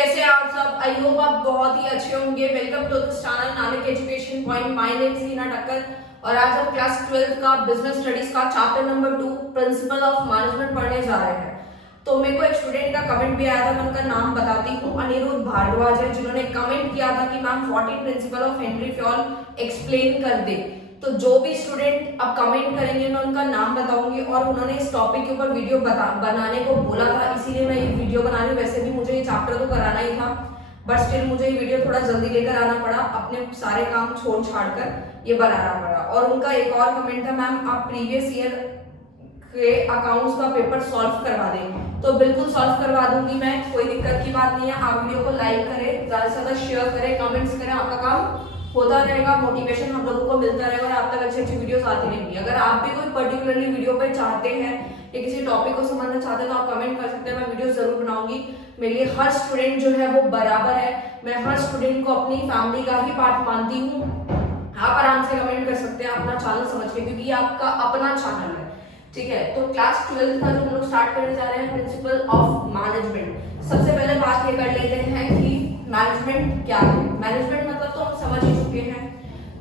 कैसे आप सब? आई होप आप बहुत ही अच्छे होंगे। Welcome to this channel Nanak education point. My name is Heena Takkar और आज हम क्लास 12 का बिजनेस स्टडीज का chapter number 2 principle of management पढ़ने जा रहे हैं। तो मेरे को एक स्टूडेंट का कमेंट भी आया था, मैं उनका नाम बताती हूँ। अनिरुद्ध भारद्वाज है, जिन्होंने कमेंट किया था कि ma'am 14 principle of Henry Fayol explain कर दे। तो जो भी स्टूडेंट अब कमेंट करेंगे मैं उनका नाम बताऊंगी और उन्होंने इस टॉपिक के ऊपर वीडियो बनाने को बोला था, इसीलिए मैं ये वीडियो बना रही हूँ। वैसे भी मुझे ये चैप्टर तो कराना ही था, बट स्टिल मुझे ये वीडियो थोड़ा जल्दी लेकर आना पड़ा, अपने सारे काम छोड़ छाड़ कर ये बनाना पड़ा। और उनका एक और कमेंट था, मैम आप प्रीवियस ईयर के अकाउंट्स का पेपर सॉल्व करवा दें। तो बिल्कुल सॉल्व करवा दूंगी मैं, कोई दिक्कत की बात नहीं है। आप वीडियो को लाइक करें, ज्यादा से ज्यादा शेयर करें, कमेंट्स करें, आपका काम होता रहेगा, मोटिवेशन हम लोगों को मिलता रहेगा और आप तक अच्छी अच्छी वीडियोस आती रहेंगी। अगर आप भी कोई पर्टिकुलरली वीडियो पे चाहते हैं या किसी टॉपिक को समझना चाहते हैं तो आप कमेंट कर सकते हैं, मैं वीडियो जरूर बनाऊंगी। मेरे लिए हर स्टूडेंट जो है वो बराबर है, मैं हर स्टूडेंट को अपनी फैमिली का ही पार्ट मानती हूँ। आप आराम से कमेंट कर सकते हैं अपना चैनल समझ के, क्योंकि ये आपका अपना चैनल है, ठीक है। तो क्लास 12 का जो हम लोग स्टार्ट करने जा रहे हैं, प्रिंसिपल ऑफ मैनेजमेंट। सबसे पहले बात ये कर लेते हैं कि मैनेजमेंट क्या है। मैनेजमेंट मतलब तो हम समझ ही चुके हैं।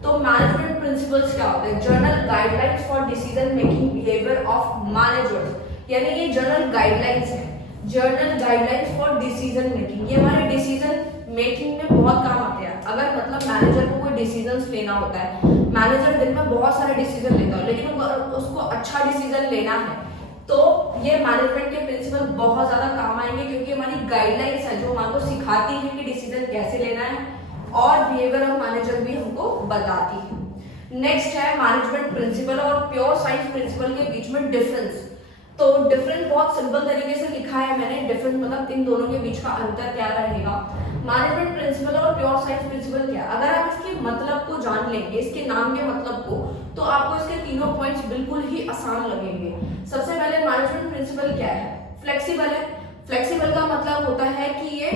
तो मैनेजमेंट प्रिंसिपल्स क्या होते हैं? General guidelines for decision making behaviour of managers, यानी ये जनरल गाइडलाइंस है। General guidelines for decision making, ये हमारे डिसीजन मेकिंग में बहुत काम आते हैं। अगर मतलब मैनेजर को कोई डिसीजन लेना होता है, मैनेजर दिन में बहुत सारे डिसीजन लेता है, लेकिन उसको अच्छा डिसीजन लेना है तो ये मैनेजमेंट के प्रिंसिपल बहुत ज्यादा काम आएंगे, क्योंकि हमारी गाइडलाइंस है जो हमारे को सिखाती है कि डिसीजन कैसे लेना है, और बिहेवियर ऑफ मैनेजर भी हमको बताती है। नेक्स्ट है मैनेजमेंट प्रिंसिपल और प्योर साइंस प्रिंसिपल के बीच में डिफरेंस। तो डिफरेंस बहुत सिंपल तरीके से लिखा है मैंने। डिफरेंस मतलब इन दोनों के बीच का अंतर क्या रहेगा। मैनेजमेंट प्रिंसिपल और प्योर साइंस प्रिंसिपल क्या, अगर आप इसके मतलब को जान लेंगे, इसके नाम के मतलब को, तो आपको इसके तीनों पॉइंट्स बिल्कुल ही आसान लगेंगे। सबसे पहले मैनेजमेंट प्रिंसिपल क्या है? फ्लेक्सिबल है। फ्लेक्सिबल का मतलब होता है कि ये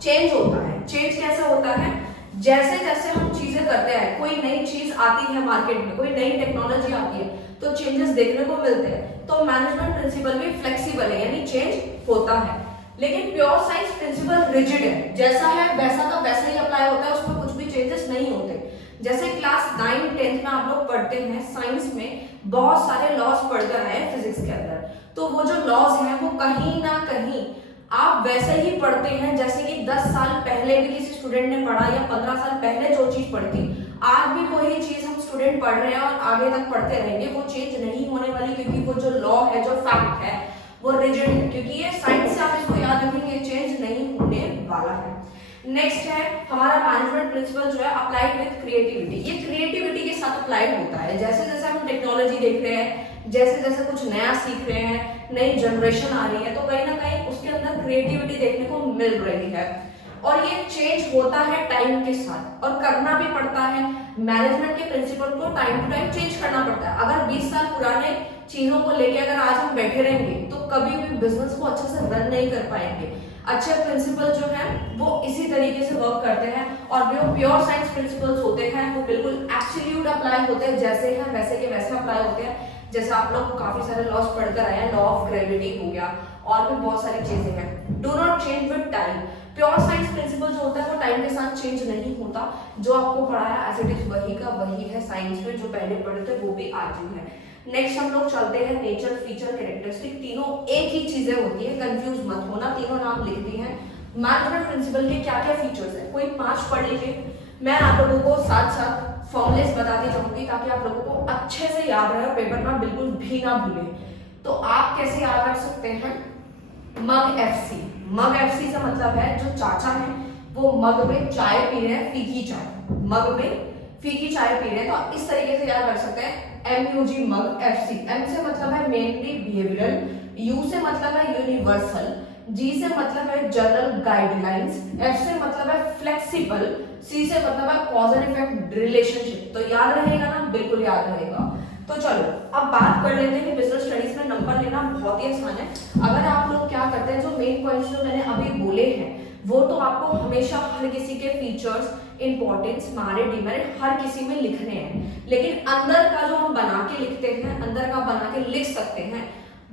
चेंज होता है। चेंज कैसे होता है? जैसे जैसे हम चीजें करते हैं, कोई नई चीज आती है मार्केट में, कोई नई टेक्नोलॉजी आती है तो चेंजेस देखने को मिलते हैं। तो मैनेजमेंट प्रिंसिपल भी फ्लेक्सिबल है, यानी चेंज होता है। लेकिन प्योर साइंस प्रिंसिपल रिजिड है, जैसा है वैसा का वैसा ही अप्लाई होता है, उसमें कुछ भी चेंजेस नहीं होते। जैसे क्लास 9 10th में आप लोग पढ़ते हैं साइंस में, बहुत सारे लॉज पढ़कर आए फिजिक्स के अंदर, तो वो जो लॉज हैं वो कहीं ना कहीं आप वैसे ही पढ़ते हैं जैसे कि 10 साल पहले भी किसी स्टूडेंट ने पढ़ा, या 15 साल पहले जो चीज पढ़ी थी, आज भी वही चीज हम स्टूडेंट पढ़ रहे हैं और आगे तक पढ़ते रहेंगे। वो चेंज नहीं होने वाली, क्योंकि वो जो लॉ है, जो फैक्ट है, वो रिजिड है, क्योंकि ये साइंस से आप इसको याद रखेंगे, चेंज नहीं होने वाला है। नेक्स्ट है हमारा मैनेजमेंट प्रिंसिपल जो है अप्लाइड विद क्रिएटिविटी। ये क्रिएटिविटी के साथ अप्लाइड होता है। जैसे जैसे हम टेक्नोलॉजी देख रहे हैं, जैसे जैसे कुछ नया सीख रहे हैं, नई जनरेशन आ रही है, तो कहीं ना कहीं उसके अंदर क्रिएटिविटी देखने को मिल रही है। और ये चेंज होता है टाइम के साथ और करना भी पड़ता है। मैनेजमेंट के प्रिंसिपल को टाइम टू टाइम चेंज करना पड़ता है। अगर 20 साल पुराने चीजों को लेके अगर आज हम बैठे रहेंगे तो कभी भी बिजनेस को अच्छे से रन नहीं कर पाएंगे। अच्छे प्रिंसिपल जो है वो इसी तरीके से वर्क करते हैं, और जो प्योर साइंस प्रिंसिपल्स होते हैं वो बिल्कुल एब्सोल्यूट अप्लाई होते हैं, जैसे हैं वैसे के वैसे अप्लाई होते हैं। जैसे आप लोग काफी सारे लॉज पढ़कर आए हैं, लॉ ऑफ ग्रेविटी हो गया, और भी बहुत सारी चीजें हैं। Do not change with time. Pure science principle जो होता है वो टाइम के साथ चेंज नहीं होता। जो आपको पढ़ाया एज इट इज वही का वही है साइंस में, जो पहले पढ़े थे वो भी आज ही है। नेक्स्ट हम लोग चलते हैं नेचर, फीचर, कैरेक्टरिस्टिक। तीनों एक ही चीजें होती है, कंफ्यूज मत होना, तीनों नाम लिख दिए हैं। मैनेजमेंट प्रिंसिपल के क्या क्या फीचर्स है, कोई 5 पढ़ लीजिए। मैं आप लोगों को साथ साथ फॉर्मुलेस बताती जाऊंगी ताकि आप लोगों को अच्छे से याद रहे और पेपर में बिल्कुल भी ना भूले। तो आप कैसे याद रख सकते हैं? मग एफसी। मग एफसी से मतलब है जो चाचा है वो मग में चाय पी रहे हैं, फीकी चाय, मग में फीकी चाय पी रहे हैं, तो इस तरीके से याद रख सकते हैं। MUG मग FC। M से मतलब है मेनली बिहेवियरल, U से मतलब है यूनिवर्सल, G से मतलब है जनरल गाइडलाइंस, F से मतलब है फ्लेक्सिबल, C से मतलब है कॉज एंड इफेक्ट रिलेशनशिप। तो याद रहेगा ना? बिल्कुल याद रहेगा। तो चलो अब बात कर लेते हैं कि बिजनेस स्टडीज में नंबर लेना बहुत ही आसान है। अगर आप लोग क्या करते हैं, जो मेन पॉइंट्स जो मैंने अभी बोले हैं वो तो आपको हमेशा हर किसी के फीचर्स, इंपॉर्टेंस, मेरिट, डिमेरिट हर किसी में लिखने हैं, लेकिन अंदर का जो हम बना के लिखते हैं, अंदर का बना के लिख सकते हैं।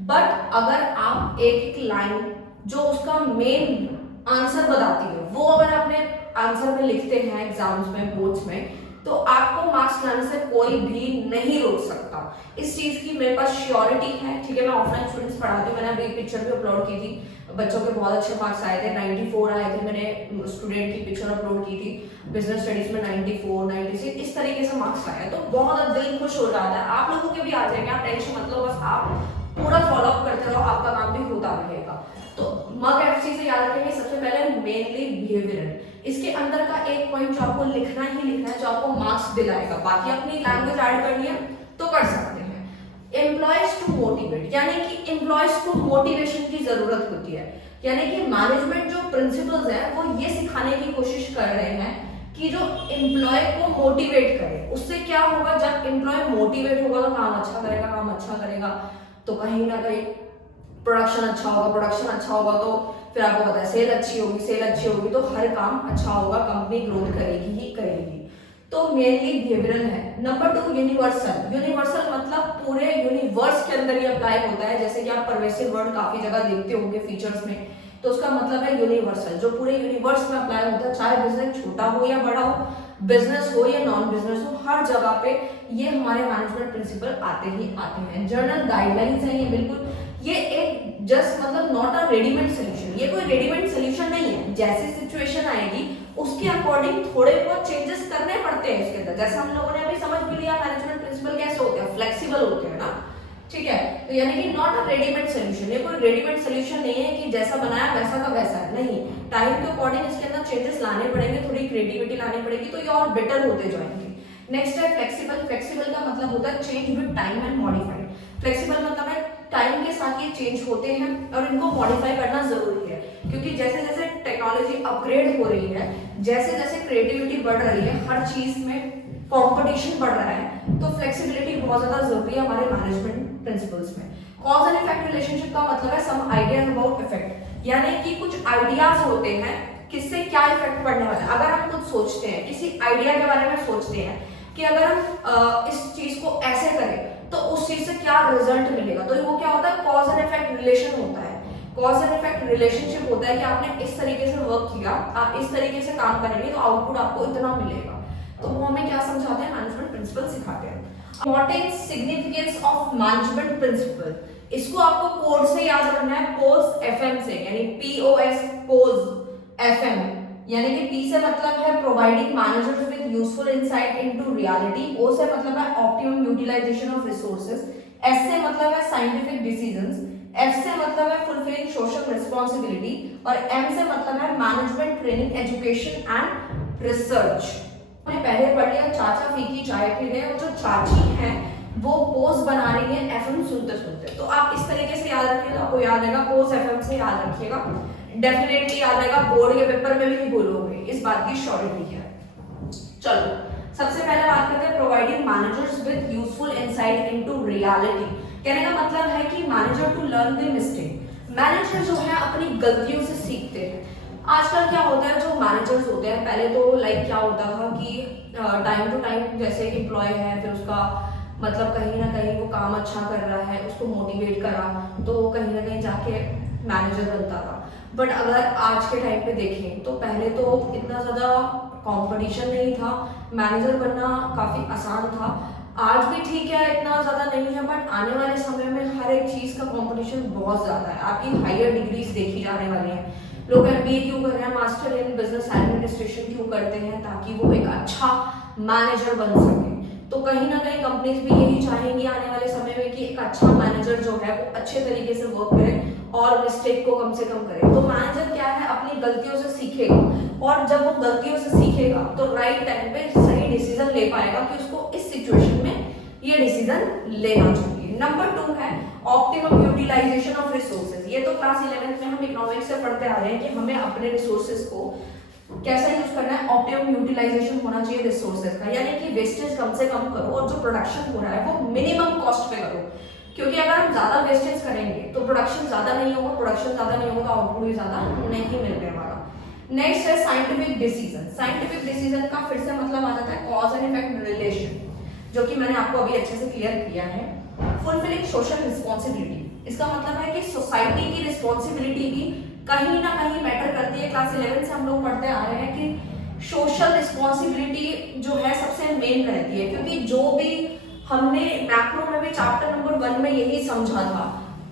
बट अगर आप एक एक लाइन जो उसका मेन आंसर बताती है, वो अगर अपने आंसर में लिखते हैं एग्जाम्स में, बोर्ड्स में, तो आपको मार्क्स लाने से कोई भी नहीं रोक सकता। इस चीज की मेरे पास श्योरिटी है, ठीक है। मैं ऑफलाइन स्टूडेंट्स पढ़ाती हूँ, मैंने अभी पिक्चर भी अपलोड की थी, बच्चों के बहुत अच्छे मार्क्स आए थे, 94 आए थे। मैंने स्टूडेंट की पिक्चर अपलोड की थी, बिजनेस स्टडीज में 94, 96 इस तरीके से मार्क्स आए, तो बहुत दिल खुश हो जाता है। आप लोगों के भी आ जाएंगे, आप टेंशन मत लो, बस आप पूरा फॉलोअप करते रहो, आपका काम भी होता रहेगा। तो मग एफसी से याद रखेंगे सबसे पहले मेनली बिहेवियरल, इसके अंदर का एक पॉइंट जो आपको लिखना ही लिखना है, जो आपको मार्क्स दिलाएगा। बाकी अपनी लैंग्वेज ऐड करनी है तो कर सकते हैं। एम्प्लॉयज टू मोटिवेट, यानी कि एम्प्लॉयज को मोटिवेशन की जरूरत होती है, यानी कि मैनेजमेंट जो प्रिंसिपल्स है वो ये सिखाने की कोशिश कर रहे हैं कि जो एम्प्लॉय को मोटिवेट करे। उससे क्या होगा, जब एम्प्लॉय मोटिवेट होगा तो काम अच्छा करेगा, काम अच्छा करेगा तो कहीं ना कहीं प्रोडक्शन अच्छा होगा, प्रोडक्शन अच्छा होगा तो फिर आपको पता है सेल अच्छी होगी, सेल अच्छी होगी तो हर काम अच्छा होगा, कंपनी ग्रोथ करेगी ही करेगी। तो मेनली बिहेवियरल है। Number 2 universal. यूनिवर्सल मतलब पूरे यूनिवर्स के अंदर ही अप्लाई होता है, जैसे कि आप परवेसिव वर्ड काफी जगह देखते होंगे फीचर्स में, तो उसका मतलब है यूनिवर्सल, जो पूरे यूनिवर्स में अप्लाई होता है, चाहे बिजनेस छोटा हो या बड़ा हो, बिजनेस हो या नॉन बिजनेस हो, हर जगह पे ये हमारे मैनेजमेंट प्रिंसिपल आते ही आते हैं। जर्नल गाइडलाइंस है ये, बिल्कुल ये एक जस्ट मतलब नॉट अ रेडीमेड सोल्यूशन, ये कोई रेडीमेड सोल्यूशन नहीं है। जैसी सिचुएशन आएगी उसके अकॉर्डिंग थोड़े बहुत चेंजेस करने पड़ते हैं इसके अंदर। जैसे हम लोगों ने अभी समझ भी लिया मैनेजमेंट प्रिंसिपल कैसे होते हैं, फ्लेक्सिबल होते हैं ना, ठीक है। तो यानी कि नॉट अ रेडीमेड सोल्यूशन, ये कोई रेडीमेड सोल्यूशन नहीं है कि जैसा बनाया वैसा का वैसा है, नहीं। टाइम के अकॉर्डिंग इसके अंदर चेंजेस लाने पड़ेंगे, थोड़ी क्रिएटिविटी लानी पड़ेगी, तो ये और बेटर होते जाएंगे। नेक्स्ट है फ्लेक्सिबल। फ्लेक्सिबल का मतलब होता है change with time and modified. Flexible मतलब है टाइम के साथ ये चेंज होते हैं और इनको मॉडिफाई करना जरूरी है, क्योंकि जैसे जैसे टेक्नोलॉजी अपग्रेड हो रही है, जैसे जैसे क्रिएटिविटी बढ़ रही है, हर चीज में कंपटीशन बढ़ रहा है, तो फ्लेक्सिबिलिटी बहुत ज्यादा जरूरी है हमारे मैनेजमेंट प्रिंसिपल्स में। कॉज एंड इफेक्ट रिलेशनशिप का मतलब है सम आइडियाज अबाउट इफेक्ट, यानी कि कुछ आइडियाज होते हैं किससे क्या इफेक्ट पड़ने वाला है। अगर हम कुछ सोचते हैं, किसी आइडिया के बारे में सोचते हैं कि अगर हम इस चीज को ऐसे करें तो उस चीज से क्या रिजल्ट मिलेगा, तो वो क्या होता है, कॉज एंड इफेक्ट रिलेशन होता है। कॉज एंड इफेक्ट रिलेशनशिप होता है कि आपने इस तरीके से वर्क किया, आप इस तरीके से काम करेंगे तो आउटपुट आपको इतना मिलेगा। तो वो हमें क्या समझाते हैं, मैनेजमेंट प्रिंसिपल सिखाते हैं। Importance significance of management principle, इसको आपको कोड से याद रखना है, पोज एफएम से, यानी POS पोज एफएम, यानी कि P से मतलब है providing managers with useful insight into reality, O से मतलब है optimum utilization of resources, S से मतलब है साइंटिफिक डिसीजंस, F से मतलब है फुलफिलिंग सोशल रिस्पांसिबिलिटी और M से मतलब है management training education and research. हमने पहले पढ़ लिया चाचा फीकी चाय पी रहे हैं, और जो चाची हैं वो पोज बना रही है एफएम सुनते सुनते, तो आप इस तरीके से याद रखिएगा, आपको याद रहेगा, पोज एफएम से याद रखिएगा, डेफिनेटली याद रहेगा, बोर्ड के पेपर में भी नहीं भूलोगे, इस बात की श्योरिटी है। चलो सबसे पहले बात करते हैं providing managers with useful insight into reality. कहने का मतलब है कि manager to learn the mistake, manager जो है अपनी गलतियों से सीखते हैं। आजकल क्या होता है, जो मैनेजर्स होते हैं, पहले तो लाइक क्या होता था कि टाइम टू टाइम जैसे एम्प्लॉय है, फिर उसका मतलब कहीं ना कहीं वो काम अच्छा कर रहा है, उसको मोटिवेट करा तो कहीं ना कहीं जाके मैनेजर बनता था। बट अगर आज के टाइम पे देखें तो पहले तो इतना ज़्यादा कंपटीशन नहीं था, मैनेजर बनना काफ़ी आसान था। आज भी ठीक है, इतना ज़्यादा नहीं है, बट आने वाले समय में हर एक चीज़ का कंपटीशन बहुत ज़्यादा है। आपकी हायर डिग्रीज देखी जाने वाली हैं, लोग MBA क्यों कर रहे हैं, मास्टर इन बिजनेस एडमिनिस्ट्रेशन क्यों करते हैं, ताकि वो एक अच्छा मैनेजर बन सके। तो कहीं ना कहीं कंपनीज भी यही चाहेंगी आने वाले समय में कि एक अच्छा मैनेजर जो है वो अच्छे तरीके से वर्क करे और मिस्टेक को कम से कम करे। तो मैनेजर क्या है, अपनी गलतियों से सीखेगा, और जब वो गलतियों से सीखेगा तो राइट टाइम पे सही डिसीजन ले पाएगा कि उसको इस सिचुएशन में ये डिसीजन लेना चाहिए। नंबर 2 है ऑप्टिमम यूटिलाइजेशन ऑफ रिसोर्सेज। ये तो क्लास 11th में हम इकोनॉमिक्स से पढ़ते आ रहे हैं कि हमें अपने रिसोर्सेज को कैसे यूज करना है, ऑप्टिमम यूटिलाइजेशन होना चाहिए रिसोर्सेज का, यानी कि वेस्टेज कम से कम करो और जो प्रोडक्शन हो रहा है वो मिनिमम कॉस्ट पे करो, क्योंकि अगर हम ज्यादा वेस्टेज करेंगे तो प्रोडक्शन ज्यादा नहीं होगा, प्रोडक्शन ज्यादा नहीं होगा तो आउटपुट भी ज्यादा नहीं मिलने वाला। नेक्स्ट है साइंटिफिक डिसीजन। साइंटिफिक डिसीजन का फिर से मतलब आ जाता है कॉज एंड इफेक्ट रिलेशन, जो कि मैंने आपको अभी अच्छे से क्लियर किया है। फुलफिलिंग सोशल रिस्पॉन्सिबिलिटी, इसका मतलब है कि सोसाइटी की रिस्पॉन्सिबिलिटी भी कहीं ना कहीं मैटर करती है। क्लास 11 से हम लोग पढ़ते आ रहे हैं कि सोशल रिस्पॉन्सिबिलिटी जो है सबसे मेन रहती है, क्योंकि जो भी हमने मैक्रो में भी चैप्टर नंबर 1 में यही समझा था,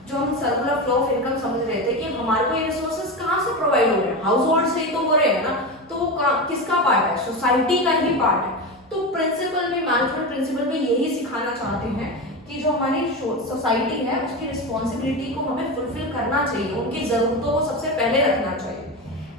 जो हम सर्कुलर फ्लो ऑफ इनकम समझ रहे थे कि हमारे को ये रिसोर्सेज कहाँ से प्रोवाइड हो रहे हैं, हाउस होल्ड से ही तो हो रहे हैं ना, तो वो किसका पार्ट है, सोसाइटी का ही पार्ट है। तो प्रिंसिपल में, मैनेजमेंट प्रिंसिपल में यही सिखाना चाहते हैं कि जो हमारी सोसाइटी है उसकी रिस्पॉन्सिबिलिटी को हमें फुलफिल करना चाहिए, उनकी जरूरतों को सबसे पहले रखना चाहिए।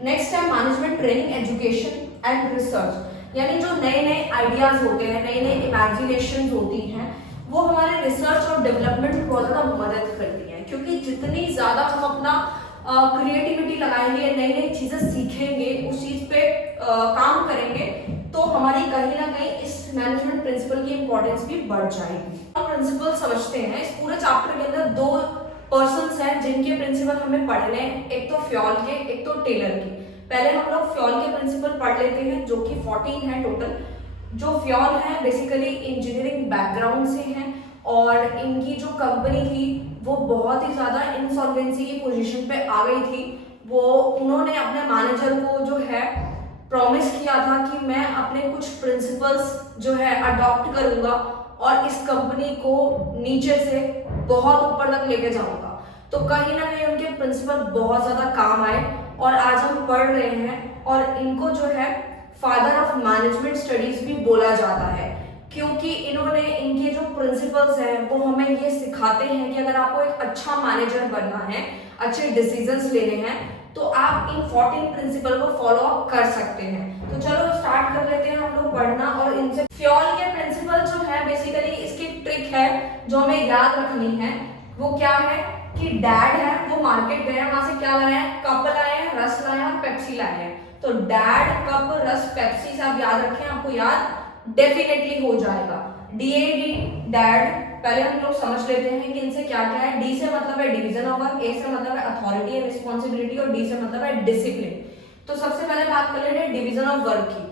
नेक्स्ट है management training, education and research, यानी जो नए नए आइडियाज होते हैं, नई नई इमेजिनेशन होती हैं, वो हमारे रिसर्च और डेवलपमेंट में बहुत ज़्यादा मदद करती हैं, क्योंकि जितनी ज़्यादा हम अपना क्रिएटिविटी लगाएंगे, नई नई चीज़ें सीखेंगे, उस चीज़ पे काम करेंगे, तो हमारी कहीं ना कहीं इस मैनेजमेंट प्रिंसिपल की इंपॉर्टेंस भी बढ़ जाएगी। हम प्रिंसिपल समझते हैं, इस पूरे चैप्टर के अंदर 2 पर्सन्स हैं जिनके प्रिंसिपल हमें पढ़ने हैं, एक तो फ्योल के, एक तो टेलर के। पहले हम लोग फ्योल के प्रिंसिपल पढ़ लेते हैं, जो कि 14 है टोटल। जो फ्योल है बेसिकली इंजीनियरिंग बैकग्राउंड से हैं और इनकी जो कंपनी थी वो बहुत ही ज़्यादा इंसॉल्वेंसी की पोजीशन पे आ गई थी। वो उन्होंने अपने मैनेजर को जो है प्रॉमिस किया था कि मैं अपने कुछ प्रिंसिपल्स जो है अडॉप्ट करूंगा और इस कंपनी को नीचे से बहुत ऊपर तक लेके जाऊंगा। तो कहीं ना कहीं उनके प्रिंसिपल बहुत ज़्यादा काम आए और आज हम पढ़ रहे हैं, और इनको जो है फादर ऑफ मैनेजमेंट स्टडीज भी बोला जाता है, क्योंकि इन्होंने, इनके जो प्रिंसिपल्स हैं वो हमें ये सिखाते हैं कि अगर आपको एक अच्छा मैनेजर बनना है, अच्छे डिसीजंस लेने हैं, तो आप इन 14 प्रिंसिपल को फॉलो अप कर सकते हैं। तो चलो स्टार्ट कर लेते हैं हम लोग पढ़ना। और इनसे फ्योल के प्रिंसिपल जो है बेसिकली इसकी ट्रिक है जो हमें याद रखनी है, वो क्या है कि डैड है वो मार्केट गए, वहां से क्या लाए हैं, कप लाए हैं, रस लाए हैं, पेप्सी लाए हैं। तो डैड, कप, रस, पेप्सी से आप याद रखें, आपको याद डेफिनेटली हो जाएगा। DAD डैड, पहले हम लोग समझ लेते हैं कि इनसे क्या क्या है। D से मतलब है डिवीजन ऑफ वर्क, A से मतलब है अथॉरिटी एंड रिस्पॉन्सिबिलिटी और D से मतलब है डिसिप्लिन। तो सबसे पहले बात कर लेते हैं डिवीजन ऑफ वर्क की।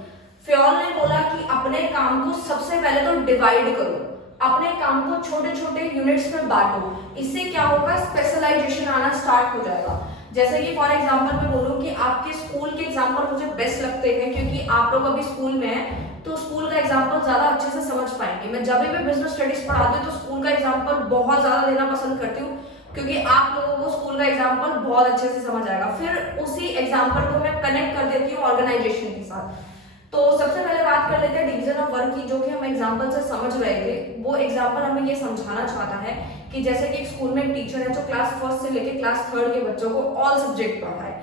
फ्योल ने बोला कि अपने काम को सबसे पहले तो डिवाइड करो, अपने काम को छोटे छोटे यूनिट्स में बांटो। इससे क्या होगा, स्पेशलाइजेशन आना स्टार्ट हो जाएगा। जैसे कि फॉर एग्जांपल मैं बोलूं कि आपके स्कूल के एग्जांपल मुझे बेस्ट लगते हैं, क्योंकि आप लोग अभी स्कूल में हैं तो स्कूल का एग्जांपल ज्यादा अच्छे से समझ पाएंगे। मैं जब भी बिजनेस स्टडीज पढ़ाती हूँ तो स्कूल का एग्जांपल बहुत ज्यादा देना पसंद करती हूँ, क्योंकि आप लोगों को स्कूल का एग्जांपल बहुत अच्छे से समझ आएगा। फिर उसी एग्जांपल को मैं कनेक्ट कर देती हूँ ऑर्गेनाइजेशन के साथ। तो सबसे पहले बात कर लेते हैं डिवीजन ऑफ वर्क की, जो कि हम एग्जांपल से समझ रहे थे। वो एग्जांपल हमें ये समझाना चाहता है कि जैसे कि एक स्कूल में एक टीचर है जो क्लास 1 से लेकर क्लास 3 के बच्चों को ऑल सब्जेक्ट पढ़ाए,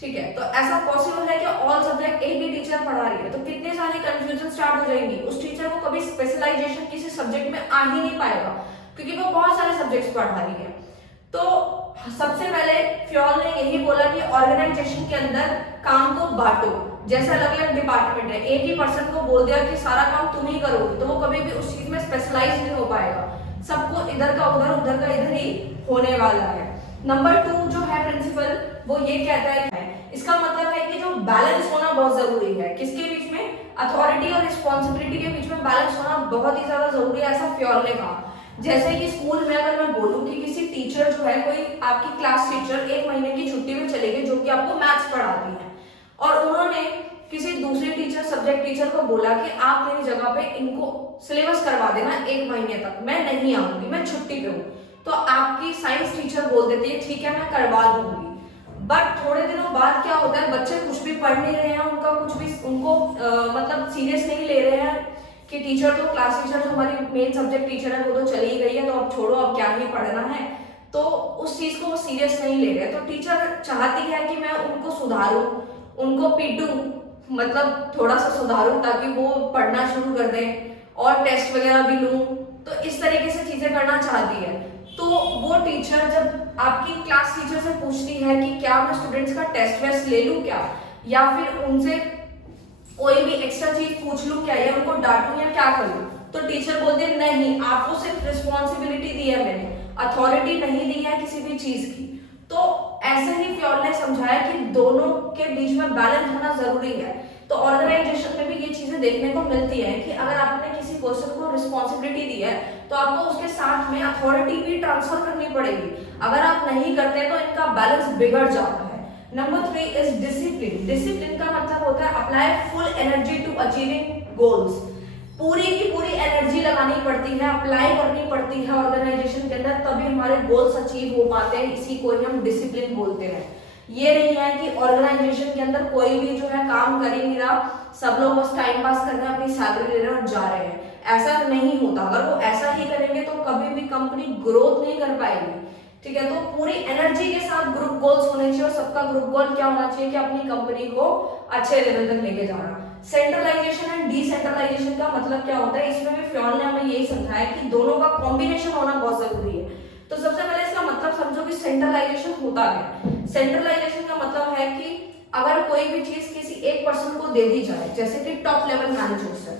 ठीक है। तो ऐसा पॉसिबल है कि ऑल सब्जेक्ट एक ही टीचर पढ़ा रही है, तो कितने सारे कंफ्यूजन स्टार्ट हो जाएंगी। उस टीचर को कभी स्पेशलाइजेशन किसी सब्जेक्ट में आ ही नहीं पाएगा, क्योंकि वो बहुत सारे सब्जेक्ट्स पढ़ा रही है। तो सबसे पहले फ्योल ने यही बोला कि ऑर्गेनाइजेशन के अंदर काम को बांटो। जैसे अलग अलग डिपार्टमेंट है, एक ही पर्सन को बोल दिया कि सारा काम तुम ही करोगे, तो वो कभी भी उस चीज में स्पेशलाइज नहीं हो पाएगा। सबको इधर का उधर, उधर का इधर ही होने वाला है। नंबर 2 जो है प्रिंसिपल, वो ये कहता है, इसका मतलब है कि जो बैलेंस होना बहुत जरूरी है, किसके बीच में, अथॉरिटी और रिस्पॉन्सिबिलिटी के बीच में बैलेंस होना बहुत ही ज्यादा जरूरी है, ऐसा फ्योल ने कहा। जैसे कि स्कूल में अगर मैं बोलूं कि किसी टीचर जो है, कोई आपकी क्लास टीचर 1 महीने की छुट्टी में चले गए, जो कि आपको मैथ्स पढ़ाती है, और उन्होंने किसी दूसरे टीचर, सब्जेक्ट टीचर को बोला कि आप मेरी जगह पे इनको सिलेबस करवा देना 1 महीने तक, मैं नहीं आऊंगी, मैं छुट्टी पे हूँ। तो आपकी साइंस टीचर बोल देती है ठीक है मैं करवा दूंगी। बट थोड़े दिनों बाद क्या होता है, बच्चे कुछ भी पढ़ नहीं रहे हैं, उनका कुछ भी उनको मतलब सीरियस नहीं ले रहे हैं कि टीचर तो, क्लास टीचर जो हमारी मेन सब्जेक्ट टीचर है वो तो चली गई है, तो अब छोड़ो, अब क्या ही पढ़ना है। तो उस चीज को वो सीरियस नहीं ले रहे। तो टीचर चाहती है कि मैं उनको सुधारूं, उनको पीटूं, मतलब थोड़ा सा सुधारूं ताकि वो पढ़ना शुरू कर दें और टेस्ट वगैरह भी लूं। तो इस तरीके से चीजें करना चाहती है। तो वो टीचर जब आपकी क्लास टीचर से पूछती है कि क्या मैं स्टूडेंट्स का टेस्ट वेस्ट ले लूं क्या, या फिर उनसे कोई भी एक्स्ट्रा चीज पूछ लूं क्या, या उनको डांटूं या क्या करूं, तो टीचर बोलते हैं नहीं, आपको सिर्फ रिस्पॉन्सिबिलिटी दी है मैंने, अथॉरिटी नहीं दी है किसी भी चीज की। तो ऐसे ही फ्योल ने समझाया कि दोनों के बीच में बैलेंस होना जरूरी है। तो ऑर्गेनाइजेशन में भी ये चीजें देखने को मिलती है कि अगर आपने किसी पर्सन को रिस्पॉन्सिबिलिटी दी है तो आपको उसके साथ में अथॉरिटी भी ट्रांसफर करनी पड़ेगी। अगर आप नहीं करते तो इनका बैलेंस बिगड़ जाता है। Number 3 is discipline. डिसिप्लिन का मतलब होता है apply full energy to achieving goals. पूरी की पूरी एनर्जी लगानी पड़ती है, अप्लाई करनी पड़ती है ऑर्गेनाइजेशन के अंदर, तभी हमारे गोल्स अचीव हो पाते हैं। इसी को ही हम डिसिप्लिन बोलते हैं। ये नहीं है कि ऑर्गेनाइजेशन के अंदर कोई भी जो है काम कर ही नहीं रहा, सब लोग बस टाइम पास कर रहे हैं, अपनी सैलरी ले रहे हैं और जा रहे हैं। ऐसा नहीं होता। अगर वो ऐसा ही करेंगे तो कभी भी कंपनी ग्रोथ नहीं कर पाएगी। ठीक है, तो पूरी एनर्जी के साथ ग्रुप गोल्स होने चाहिए और सबका ग्रुप गोल क्या होना चाहिए कि अपनी कंपनी को अच्छे लेवल तक लेके जाना। सेंट्रलाइजेशन एंड डिसेंट्रलाइजेशन का मतलब क्या होता है, इसमें भी फ्योन ने हमें यही समझाया कि दोनों का कॉम्बिनेशन होना बहुत जरूरी है। तो सबसे पहले इसका मतलब समझो कि सेंट्रलाइजेशन होता है। सेंट्रलाइजेशन का मतलब है कि अगर कोई भी चीज किसी एक पर्सन को दे दी जाए, जैसे कि टॉप लेवल मैनेजर्स है,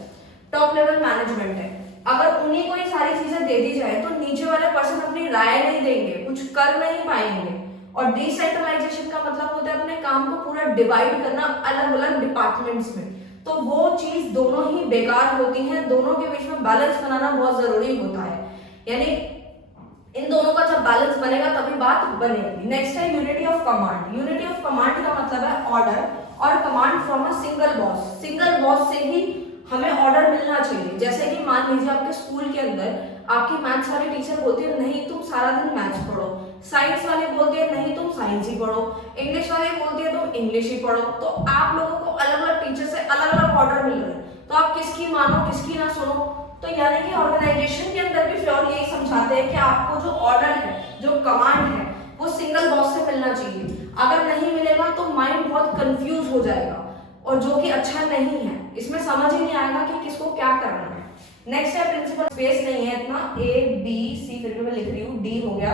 टॉप लेवल मैनेजमेंट है, अगर उन्हीं को ये सारी चीजें दे दी जाए तो नीचे वाले पर्सन अपनी राय नहीं देंगे, कुछ कर नहीं पाएंगे। और डिसेंट्रलाइजेशन का मतलब होता है अपने काम को पूरा डिवाइड करना अलग अलग डिपार्टमेंट्स में, तो वो चीज दोनों ही बेकार होती है। दोनों के बीच में बैलेंस बनाना बहुत जरूरी होता है, यानी इन दोनों का जब बैलेंस बनेगा तभी बात बनेगी। नेक्स्ट है unity of command. Unity of command का मतलब है ऑर्डर और command from a single boss. Single boss से ही हमें ऑर्डर मिलना चाहिए। जैसे कि मान लीजिए आपके स्कूल के अंदर आपकी मैथ्स वाली टीचर बोलती है नहीं तुम सारा दिन मैथ्स पढ़ो, साइंस वाले बोलती है नहीं तुम साइंस ही पढ़ो, इंग्लिश वाले बोलती है तुम इंग्लिश ही पढ़ो। तो आप लोगों को अलग अलग टीचर से अलग अलग ऑर्डर मिल रहे हैं, तो आप किसकी मानो किसकी ना सुनो। तो यानी कि ऑर्गेनाइजेशन के अंदर भी फ्योर यही समझाते हैं कि आपको जो ऑर्डर है, जो कमांड है, वो सिंगल बॉस से मिलना चाहिए। अगर नहीं मिलेगा तो माइंड बहुत कंफ्यूज हो जाएगा और जो कि अच्छा नहीं है। इसमें समझ ही नहीं आएगा कि किसको क्या करना है। नेक्स्ट है प्रिंसिपल। स्पेस नहीं है इतना, ए बी सी फिर भी मैं लिख रही हूँ, डी हो गया,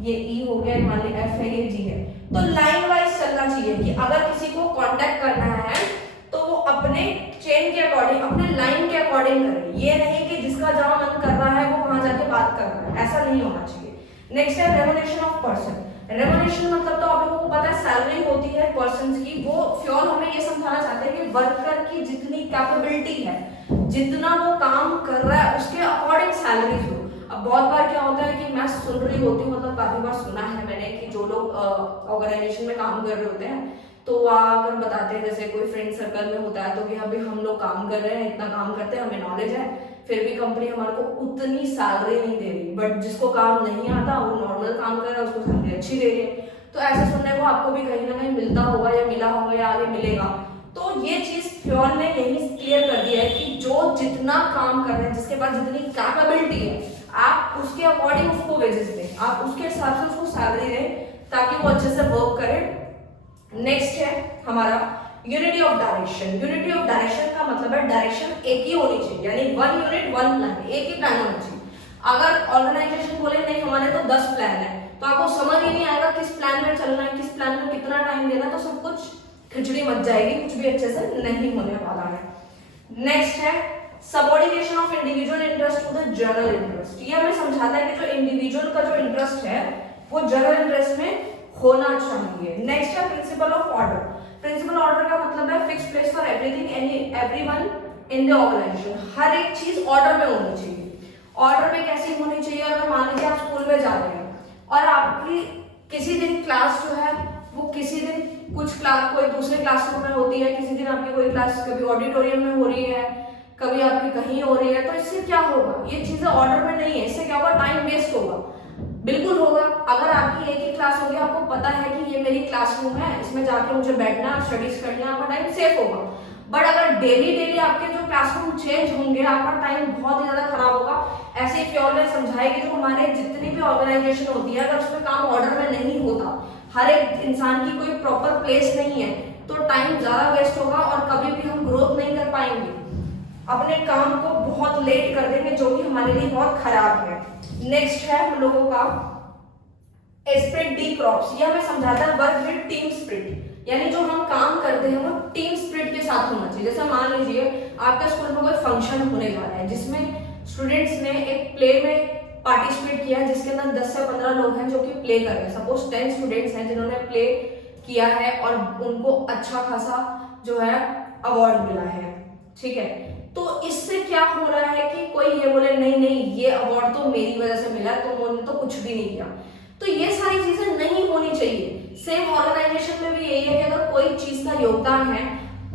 ये ई हो गया, मान ली एफ है, ये जी है। तो लाइन वाइज चलना चाहिए कि अगर किसी को कांटेक्ट करना है तो वो अपने चेन के अकॉर्डिंग, अपने लाइन के अकॉर्डिंग करे। ये नहीं कि जिसका जहां मन कर रहा है वो वहां जाके बात कर रहा है, ऐसा नहीं होना चाहिए। नेक्स्ट है रेमुनेशन ऑफ पर्सन। रेमुनेशन मतलब तो आप लोगों को पता है सैलरी होती है पर्सन्स की। वो फ्योर हमें ये समझाना चाहते हैं कि वर्कर की जितनी कैपेबिलिटी है, जितना वो काम कर रहा है उसके अकॉर्डिंग सैलरी दो। अब बहुत बार क्या होता है कि मैं सुन रही होती हूँ, मतलब काफी बार सुना है मैंने कि जो लोग ऑर्गेनाइजेशन में काम कर रहे होते हैं तो वो आकर बताते हैं, जैसे कोई फ्रेंड सर्कल में होता है तो कि अभी हम लोग काम कर रहे हैं, इतना काम करते हैं, हमें नॉलेज है, फिर भी कंपनी हमारे को उतनी सैलरी नहीं दे रही। बट जिसको काम नहीं आता वो नॉर्मल काम कर रहा है, उसको सैलरी अच्छी दे रही है। तो ऐसा सुनने को आपको भी कहीं ना कहीं मिलता होगा या मिला होगा या आगे मिलेगा। तो ये चीज फ्योर ने यही क्लियर कर दिया है कि जो जितना काम कर रहे हैं, जिसके पास जितनी कैपेबिलिटी है, आप उसके अकॉर्डिंग उसको वेजेस दें, आप उसके हिसाब से उसको सैलरी दें ताकि वो अच्छे से वर्क करे। नेक्स्ट है हमारा unity of direction. Unity of direction का मतलब है डायरेक्शन एक ही होनी चाहिए, यानी वन यूनिट वन प्लान, एक ही प्लान होना चाहिए। अगर ऑर्गेनाइजेशन बोले नहीं हमारे तो 10 प्लान है, तो आपको समझ ही नहीं आएगा किस प्लान में चलना है, किस प्लान में कितना टाइम देना, तो सब कुछ खिचड़ी मच जाएगी, कुछ भी अच्छे से नहीं होने वाला है। नेक्स्ट है subordination of individual interest to the general interest. ये हमें समझाता है कि जो इंडिविजुअल का जो इंटरेस्ट है वो जनरल इंटरेस्ट में होना चाहिए। नेक्स्ट है principle of order. Principle order का मतलब है fix place for everything everyone in the organisation. हर एक चीज ऑर्डर में होनी चाहिए। ऑर्डर में कैसी होनी चाहिए, अगर मान लीजिए आप स्कूल में जा रहे हैं और आपकी किसी दिन क्लास जो है वो किसी दिन कुछ क्लास कोई दूसरे क्लासरूम में होती है, किसी दिन आपकी कोई क्लास कभी ऑडिटोरियम में हो रही है, कभी आपकी कहीं हो रही है, तो इससे क्या होगा, ये चीजें ऑर्डर में नहीं है, इससे क्या होगा, टाइम वेस्ट होगा। बिल्कुल होगा। अगर आपकी एक ही क्लास होगी, आपको पता है कि ये मेरी क्लासरूम है, इसमें जाके मुझे बैठना स्टडीज करनी है, आपका टाइम सेफ होगा। बट अगर डेली डेली आपके जो क्लासरूम चेंज होंगे, आपका टाइम बहुत ही ज्यादा खराब होगा। ऐसे ही फ्योर ने समझाया कि जो हमारे जितनी भी ऑर्गेनाइजेशन होती है, अगर उसमें काम ऑर्डर में नहीं होता, हर एक इंसान की कोई प्रॉपर प्लेस नहीं है, तो टाइम ज्यादा वेस्ट होगा और कभी भी हम ग्रोथ नहीं कर पाएंगे, अपने काम को बहुत लेट कर देंगे, जो कि हमारे लिए बहुत खराब है। नेक्स्ट है हम लोगों का स्प्रिट डी क्रॉप्स। ये हमें समझाता है वर्क विद टीम स्पिरिट, यानी जो हम काम करते हैं वो टीम स्पिरिट के साथ होना चाहिए। जैसे मान लीजिए आपके स्कूल में कोई फंक्शन होने जा रहा है जिसमें स्टूडेंट्स ने एक प्ले में पार्टिसिपेट किया है, जिसके अंदर 10 से 15 लोग हैं जो कि प्ले कर रहे हैं। सपोज 10 स्टूडेंट्स हैं जिन्होंने प्ले किया है और उनको अच्छा खासा जो है अवार्ड मिला है, ठीक है। तो इससे क्या हो रहा है कि कोई ये बोले नहीं नहीं ये अवार्ड तो मेरी वजह से मिला, तो उन्होंने तो कुछ भी नहीं किया। तो ये सारी चीजें नहीं होनी चाहिए। सेम ऑर्गेनाइजेशन में भी यही है कि अगर कोई चीज का योगदान है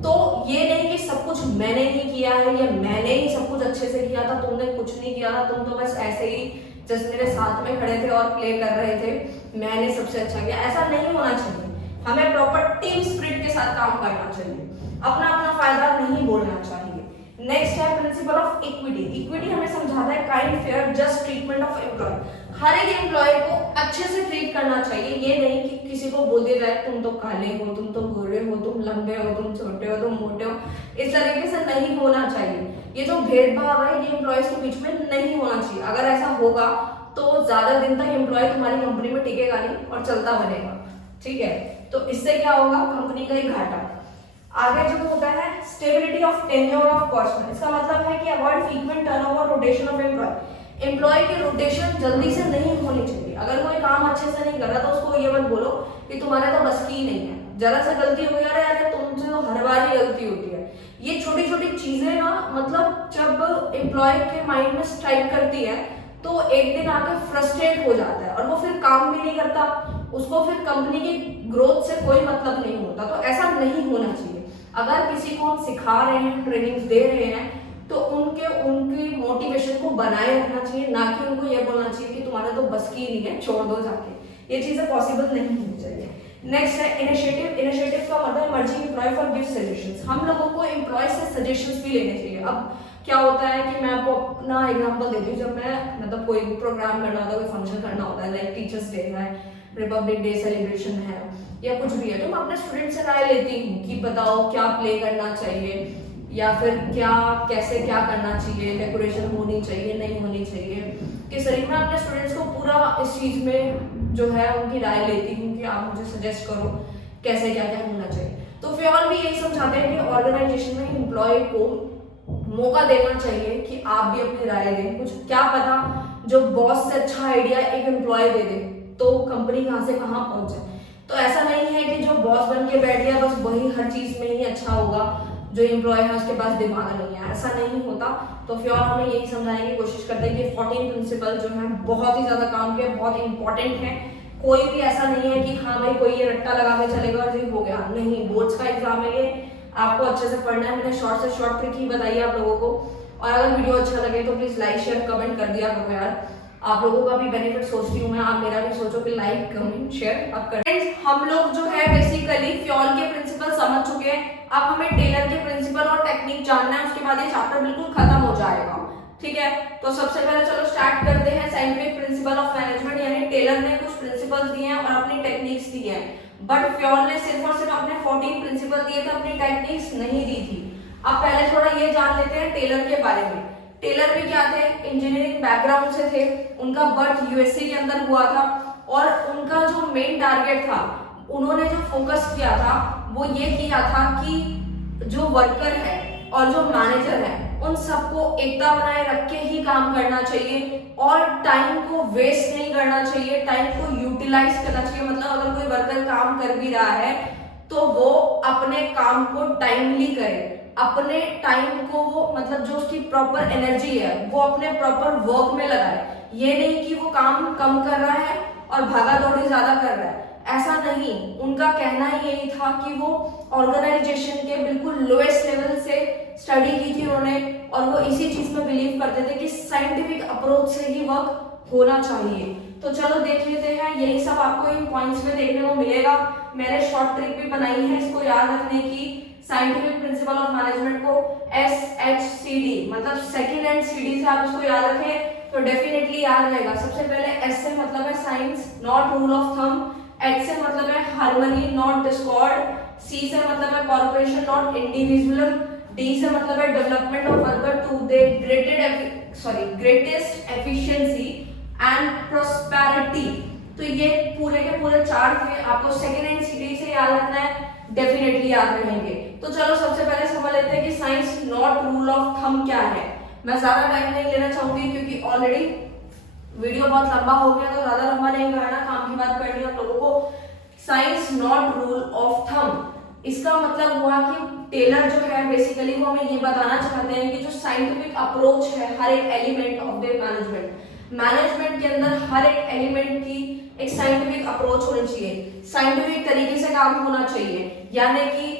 तो ये नहीं कि सब कुछ मैंने ही किया है या मैंने ही सब कुछ अच्छे से किया था, तुमने कुछ नहीं किया था, तुम तो बस ऐसे ही जस्ट मेरे साथ में खड़े थे और प्ले कर रहे थे, मैंने सबसे अच्छा किया। ऐसा नहीं होना चाहिए। हमें प्रॉपर टीम स्पिरिट के साथ काम करना चाहिए, अपना अपना फायदा नहीं बोलना चाहिए। नेक्स्ट है प्रिंसिपल ऑफ इक्विटी। इक्विटी हमें समझाता है kind, fair, just treatment of employ. हर एक एम्प्लॉय को अच्छे से ट्रीट करना चाहिए। ये नहीं कि किसी को बोल दिया जाए तुम तो काले हो, तुम तो गोरे हो, तुम लंबे हो, तुम छोटे हो, तुम मोटे हो। इस तरीके से नहीं होना चाहिए। ये जो भेदभाव है ये एम्प्लॉयज के बीच में नहीं होना चाहिए। अगर ऐसा होगा तो ज्यादा दिन तक एम्प्लॉय तुम्हारी कंपनी में टिकेगा नहीं और चलता बनेगा, ठीक है। तो इससे क्या होगा, कंपनी का ही घाटा। आगे जो होता है stability of tenure of person. इसका मतलब है कि avoid frequent turnover, rotation of employ. Employ की रोटेशन जल्दी से नहीं होनी चाहिए। अगर कोई काम अच्छे से नहीं कर रहा तो उसको ये मत बोलो कि तुम्हारे तो बस की ही नहीं है, जरा सा गलती हो गया, अरे तुमसे तो हर बार ही गलती होती है। ये छोटी छोटी चीजें ना, मतलब जब एम्प्लॉय के माइंड में स्ट्राइक करती है तो एक दिन आकर फ्रस्ट्रेट हो जाता है और वो फिर काम भी नहीं करता, उसको फिर कंपनी की ग्रोथ से कोई मतलब नहीं होता। तो ऐसा नहीं होना चाहिए। अगर किसी को हम सिखा रहे हैं, ट्रेनिंग दे रहे हैं, तो उनकी मोटिवेशन को बनाए रखना चाहिए, ना कि उनको ये बोलना चाहिए कि तुम्हारा तो बस की नहीं है, छोड़ दो जाके। ये चीजें पॉसिबल नहीं होनी चाहिए। नेक्स्ट है इनिशिएटिव। इनिशिएटिव का मतलब emerging employ for give suggestions. हम लोगों को एम्प्लॉय से सजेशंस भी लेने चाहिए। अब क्या होता है कि मैं आपको अपना एग्जांपल देती हूँ। जब मैं मतलब कोई प्रोग्राम करना होता है, कोई फंक्शन करना होता है, लाइक टीचर्स डे है, रिपब्लिक डे सेलिब्रेशन है या कुछ भी है, तो मैं अपने स्टूडेंट से राय लेती हूँ कि बताओ क्या प्ले करना चाहिए या फिर क्या कैसे क्या करना चाहिए, डेकोरेशन होनी चाहिए नहीं होनी चाहिए, किस तरीके। मैं अपने स्टूडेंट्स को पूरा इस चीज में जो है उनकी राय लेती हूँ कि आप मुझे सजेस्ट करो कैसे क्या क्या होना चाहिए। तो फ्योल भी यही समझाते हैं कि ऑर्गेनाइजेशन में एम्प्लॉय को मौका देना चाहिए कि आप भी अपनी राय दें। कुछ क्या पता जो बॉस से अच्छा आइडिया एक एम्प्लॉय दे दे तो कंपनी कहां से कहां पहुंच जाए। तो ऐसा नहीं है कि जो बॉस बन के बैठ गया बस वही हर चीज में ही अच्छा होगा, जो एम्प्लॉय है उसके पास दिमाग नहीं है, ऐसा नहीं होता। तो फ्योर हमें यही समझाने की कोशिश करते हैं कि 14 प्रिंसिपल जो है बहुत ही ज्यादा काम के, बहुत इंपॉर्टेंट है। कोई भी ऐसा नहीं है कि हाँ भाई कोई ये रट्टा लगा के चलेगा और ये हो गया, नहीं। बोर्ड्स का एग्जाम है ये, आपको अच्छे से पढ़ना है। मैंने शॉर्ट से शॉर्ट ट्रिक ही बताई है आप लोगों को। और अगर वीडियो अच्छा लगे तो प्लीज लाइक शेयर कमेंट कर दिया करो यार। आप लोगों का भी बेनिफिट सोचती हूँ मैं, आप मेरा भी सोचो कि लाइक कमेंट शेयर आप करें। हम लोग जो है बेसिकली फ्योल के प्रिंसिपल समझ चुके हैं। अब हमें टेलर के प्रिंसिपल और टेक्निक जानना है, उसके बाद ये चैप्टर बिल्कुल खत्म हो जाएगा, ठीक है। तो सबसे पहले चलो स्टार्ट करते हैं साइंटिफिक प्रिंसिपल ऑफ मैनेजमेंट। यानी टेलर ने कुछ प्रिंसिपल्स दिए हैं और अपनी टेक्निक्स दी हैं, बट फ्योल ने सिर्फ और सिर्फ अपने 14 प्रिंसिपल दिए थे, अपनी टेक्निक्स नहीं दी थी। अब पहले थोड़ा ये जान लेते हैं टेलर के बारे में। टेलर भी क्या थे, इंजीनियरिंग बैकग्राउंड से थे, उनका बर्थ यूएसए के अंदर हुआ था और उनका जो मेन टारगेट था, उन्होंने जो फोकस किया था वो ये किया था कि जो वर्कर है और जो मैनेजर है उन सबको एकता बनाए रख के ही काम करना चाहिए और टाइम को वेस्ट नहीं करना चाहिए, टाइम को यूटिलाइज करना चाहिए। मतलब अगर कोई वर्कर काम कर भी रहा है तो वो अपने काम को टाइमली करे, अपने टाइम को वो मतलब जो उसकी प्रॉपर एनर्जी है वो अपने प्रॉपर वर्क में लगाए। ये नहीं कि वो काम कम कर रहा है और भागा दौड़ी ज्यादा कर रहा है, ऐसा नहीं। उनका कहना ही यही था कि वो ऑर्गेनाइजेशन के बिल्कुल लोएस्ट लेवल से स्टडी की थी उन्होंने और वो इसी चीज में बिलीव करते थे कि साइंटिफिक अप्रोच से ही वर्क होना चाहिए। तो चलो देख लेते हैं, यही सब आपको इन पॉइंट्स में देखने को मिलेगा। मैंने शॉर्ट ट्रिक भी बनाई है इसको याद रखने की। साइंटिफिक प्रिंसिपल ऑफ मैनेजमेंट को SHCD मतलब सेकंड एंड CD से आप इसको याद रखें तो डेफिनेटली याद रहेगा। सबसे पहले S से मतलब है science not rule of thumb, H से मतलब है हार्मनी नॉट डिस्कॉर्ड, C से मतलब है कॉर्पोरेशन नॉट इंडिविजुअल, D से मतलब है development of worker to the greatest efficiency and prosperity. तो ये पूरे के पूरे चार थे, आपको सेकंड एंड CD से याद रखना है, डेफिनेटली याद रहेंगे। तो चलो सबसे पहले समझ लेते हैं कि science not rule of thumb क्या है। मैं ज्यादा टाइम नहीं लेना चाहूंगी क्योंकि ऑलरेडी वीडियो बहुत लंबा हो गया, तो ज्यादा लंबा नहीं करना, काम की बात करनी है आप लोगों को। Science not rule of thumb, इसका मतलब हुआ कि टेलर जो है बेसिकली वो हमें ये बताना चाहते हैं कि जो साइंटिफिक अप्रोच है हर एक एलिमेंट ऑफ द मैनेजमेंट के अंदर हर एक एलिमेंट की एक साइंटिफिक अप्रोच होनी चाहिए, साइंटिफिक तरीके से काम होना चाहिए। यानी कि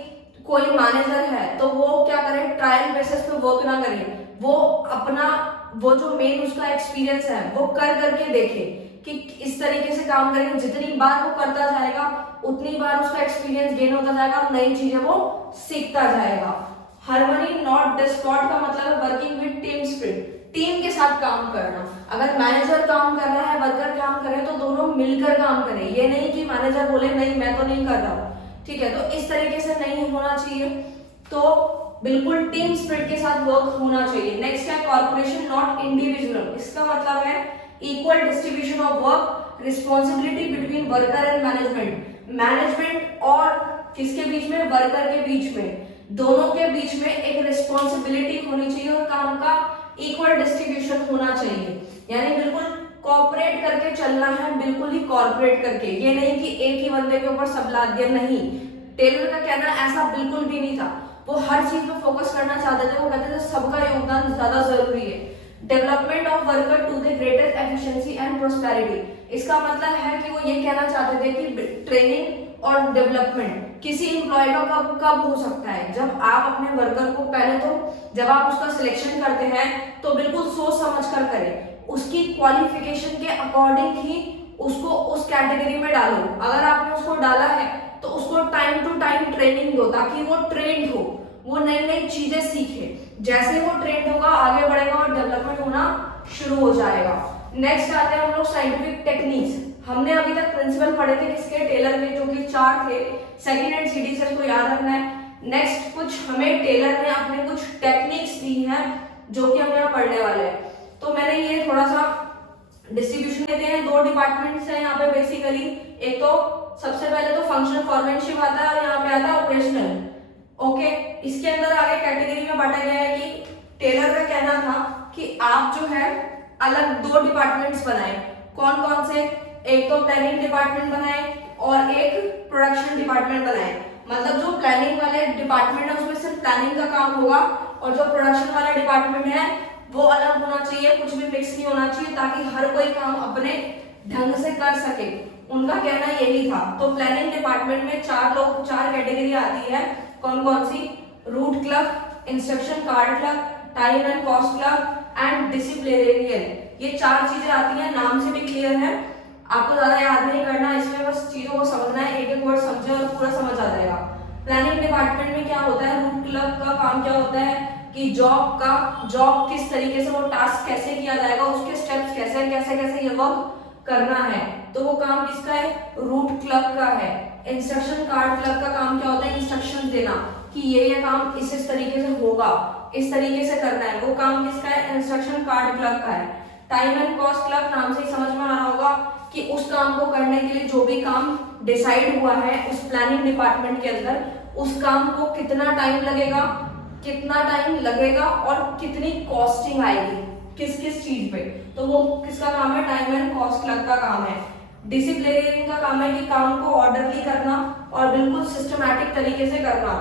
कोई मैनेजर है तो वो क्या करे, ट्रायल बेसिस पे वर्क ना करे, वो अपना वो जो मेन उसका एक्सपीरियंस है वो कर करके देखे कि इस तरीके से काम करेंगे। जितनी बार वो करता जाएगा उतनी बार उसका एक्सपीरियंस गेन होता जाएगा और नई चीजें वो सीखता जाएगा। हार्मनी नॉट डिस्कॉर्ड का मतलब है working with team spirit, team के साथ काम करना। अगर मैनेजर काम कर रहा है, वर्कर काम कर रहे हैं, तो दोनों मिलकर काम करें। ये नहीं कि मैनेजर बोले नहीं मैं तो नहीं कर रहा हूँ, ठीक है, तो इस तरीके से नहीं होना चाहिए। तो बिल्कुल टीम स्पिरिट के साथ वर्क होना चाहिए। नेक्स्ट है कॉर्पोरेशन नॉट इंडिविजुअल। इसका मतलब है equal distribution of work, responsibility between worker and management. Management और किसके बीच में, वर्कर के बीच में, दोनों के बीच में एक रिस्पॉन्सिबिलिटी होनी चाहिए और काम का इक्वल डिस्ट्रीब्यूशन होना चाहिए। यानी बिल्कुल कॉर्पोरेट करके चलना है, बिल्कुल ही कॉर्पोरेट करके। ये नहीं कि एक ही बंदे के ऊपर सब लाद दिया, नहीं। टेलर का कहना ऐसा बिल्कुल भी नहीं था, वो हर चीज पे फोकस करना चाहते थे। वो कहते थे सबका योगदान ज्यादा जरूरी है। Development of worker to the greatest efficiency and prosperity. इसका मतलब है कि वो ये कहना चाहते थे कि ट्रेनिंग और डेवलपमेंट किसी एम्प्लॉय का कब कब हो सकता है, जब आप अपने वर्कर को पहले तो जब आप उसका सिलेक्शन करते हैं तो बिल्कुल सोच समझ कर करें, उसकी क्वालिफिकेशन के अकॉर्डिंग ही उसको उस कैटेगरी में डालो। अगर आपने उसको डाला है तो उसको टाइम टू टाइम ट्रेनिंग दो ताकि वो ट्रेंड हो, वो नई नई चीजें सीखे। जैसे वो ट्रेंड होगा आगे बढ़ेगा और डेवलपमेंट होना शुरू हो जाएगा। नेक्स्ट आते हैं हम लोग साइंटिफिक टेक्निक्स। हमने अभी तक प्रिंसिपल पढ़े थे किसके, टेलर के, जो कि 4 थे। सेकंड एंड सीडी से इसको याद रखना है। नेक्स्ट कुछ हमें टेलर ने अपने कुछ टेक्निक्स दी हैं जो कि हम यहाँ पढ़ने वाले हैं। तो मैंने ये थोड़ा सा डिस्ट्रीब्यूशन देते हैं। 2 डिपार्टमेंट्स हैं यहाँ पे बेसिकली। एक तो सबसे पहले तो फंक्शनल फॉर्मेनशिप आता है और यहाँ पे आता है ऑपरेशनल। ओके, इसके अंदर आगे कैटेगरी में बांटा गया है कि टेलर का कहना था कि आप जो है अलग 2 डिपार्टमेंट्स बनाए। कौन कौन से, एक तो प्लानिंग डिपार्टमेंट बनाए और एक प्रोडक्शन डिपार्टमेंट बनाए। मतलब जो प्लानिंग वाले डिपार्टमेंट है उसमें सिर्फ प्लानिंग का काम होगा और जो प्रोडक्शन वाला डिपार्टमेंट है वो अलग होना चाहिए, कुछ भी मिक्स नहीं होना चाहिए ताकि हर कोई काम अपने ढंग से कर सके। उनका कहना यही था। तो प्लानिंग डिपार्टमेंट में 4 कैटेगरी आती है। कौन कौन सी, route clerk, instruction card clerk, time and cost clerk and disciplinarian. ये 4 चीजें आती हैं, नाम से भी क्लियर है, आपको ज्यादा याद नहीं करना, इसमें बस चीजों को समझना है, एक एक वर्ड समझे और पूरा समझ आ जाएगा। प्लानिंग डिपार्टमेंट में क्या होता है, रूट क्लर्क का काम क्या होता है कि जॉब किस तरीके से, वो टास्क कैसे किया जाएगा, उसके स्टेप्स कैसे कैसे कैसे ये वर्क करना है, तो वो काम किसका है, रूट क्लर्क का है। इंस्ट्रक्शन कार्ड क्लर्क का काम क्या होता है, इंस्ट्रक्शन देना कि ये काम इस तरीके से होगा, इस तरीके से करना है, वो काम किसका है, इंस्ट्रक्शन कार्ड क्लर्क का है। टाइम एंड कॉस्ट क्लर्क नाम से ही समझ में आ रहा होगा कि उस काम को करने के लिए जो भी काम डिसाइड हुआ है उस प्लानिंग डिपार्टमेंट के अंदर, उस काम को कितना टाइम लगेगा और कितनी कॉस्टिंग आएगी किस किस चीज पे, तो वो किसका काम है, टाइम एंड कॉस्ट क्लर्क का काम है। डिसिप्लिनरी का काम है कि काम को ऑर्डरली करना और बिल्कुल सिस्टमैटिक तरीके से करना।